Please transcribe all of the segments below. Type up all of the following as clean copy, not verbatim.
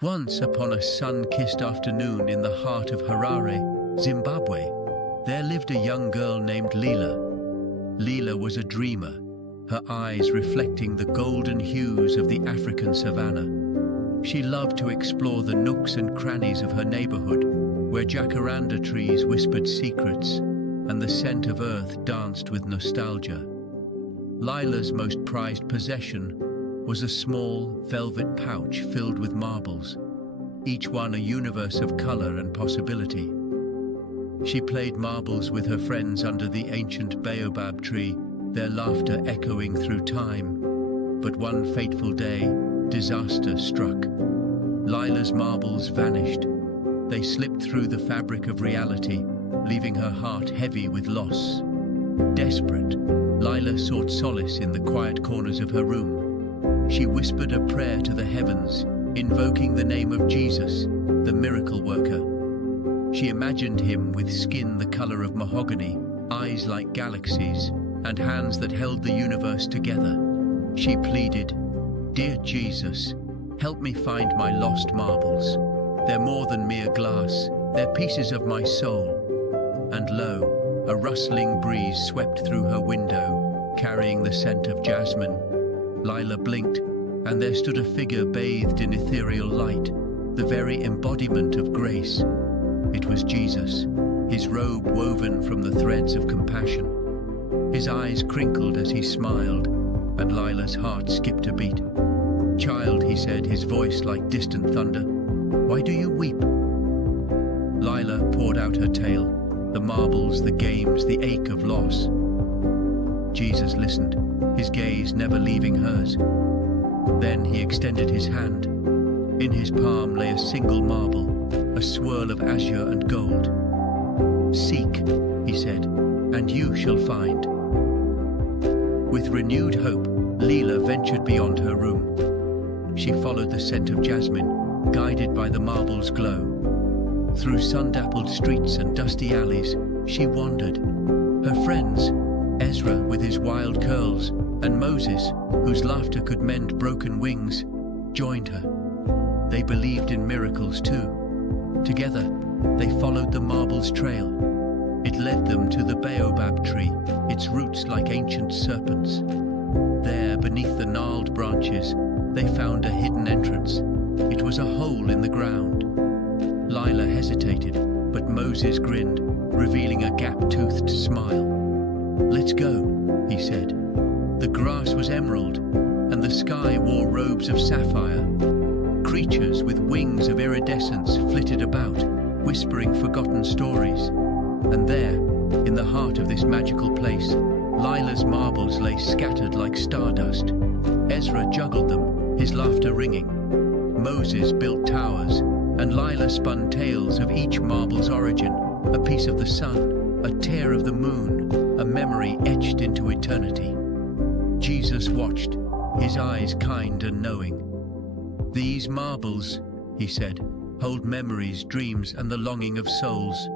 Once upon a sun-kissed afternoon in the heart of Harare, Zimbabwe, there lived a young girl named Leela. Leela was a dreamer, her eyes reflecting the golden hues of the African savanna. She loved to explore the nooks and crannies of her neighborhood, where jacaranda trees whispered secrets and the scent of earth danced with nostalgia. Lila's most prized possession was a small velvet pouch filled with marbles, each one a universe of color and possibility. She played marbles with her friends under the ancient Baobab tree, their laughter echoing through time. But one fateful day, disaster struck. Lila's marbles vanished. They slipped through the fabric of reality, leaving her heart heavy with loss. Desperate, Lila sought solace in the quiet corners of her room. She whispered a prayer to the heavens, invoking the name of Jesus, the miracle worker. She imagined him with skin the color of mahogany, eyes like galaxies, and hands that held the universe together. She pleaded, "Dear Jesus, help me find my lost marbles. They're more than mere glass, they're pieces of my soul." And lo, a rustling breeze swept through her window, carrying the scent of jasmine. Lila blinked, and there stood a figure bathed in ethereal light, the very embodiment of grace. It was Jesus, his robe woven from the threads of compassion. His eyes crinkled as he smiled, and Lila's heart skipped a beat. "Child," he said, his voice like distant thunder, "why do you weep?" Lila poured out her tale, the marbles, the games, the ache of loss. Jesus listened, his gaze never leaving hers. Then he extended his hand. In his palm lay a single marble, a swirl of azure and gold. "Seek," he said, "and you shall find." With renewed hope, Leela ventured beyond her room. She followed the scent of jasmine, guided by the marble's glow. Through sun-dappled streets and dusty alleys, she wandered. Her friends, Ezra with his wild curls, and Moses, whose laughter could mend broken wings, joined her. They believed in miracles too. Together, they followed the marble's trail. It led them to the baobab tree, its roots like ancient serpents. There, beneath the gnarled branches, they found a hidden entrance. It was a hole in the ground. Lila hesitated, but Moses grinned, revealing a gap-toothed smile. "Let's go," he said. The grass was emerald, and the sky wore robes of sapphire. Creatures with wings of iridescence flitted about, whispering forgotten stories. And there, in the heart of this magical place, Lila's marbles lay scattered like stardust. Ezra juggled them, his laughter ringing. Moses built towers, and Lila spun tales of each marble's origin, a piece of the sun, a tear of the moon, a memory etched into eternity. Jesus watched, his eyes kind and knowing. "These marbles," he said, "hold memories, dreams, and the longing of souls."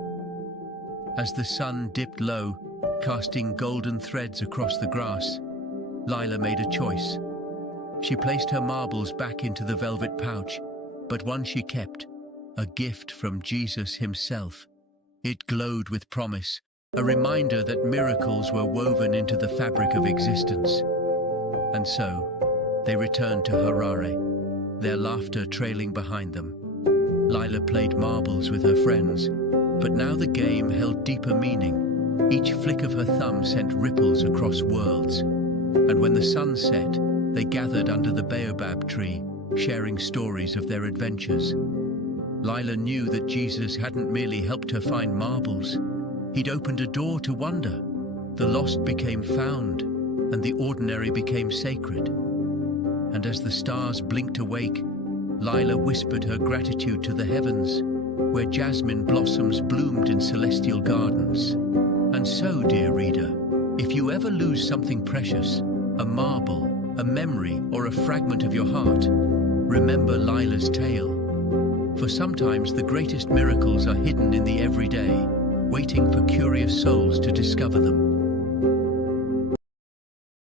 As the sun dipped low, casting golden threads across the grass, Lila made a choice. She placed her marbles back into the velvet pouch, but one she kept, a gift from Jesus himself. It glowed with promise, a reminder that miracles were woven into the fabric of existence. And so, they returned to Harare, their laughter trailing behind them. Lila played marbles with her friends, but now the game held deeper meaning. Each flick of her thumb sent ripples across worlds. And when the sun set, they gathered under the baobab tree, sharing stories of their adventures. Lila knew that Jesus hadn't merely helped her find marbles. He'd opened a door to wonder. The lost became found, and the ordinary became sacred. And as the stars blinked awake, Lila whispered her gratitude to the heavens, where jasmine blossoms bloomed in celestial gardens. And so, dear reader, if you ever lose something precious, a marble, a memory, or a fragment of your heart, remember Lila's tale. For sometimes the greatest miracles are hidden in the everyday, waiting for curious souls to discover them.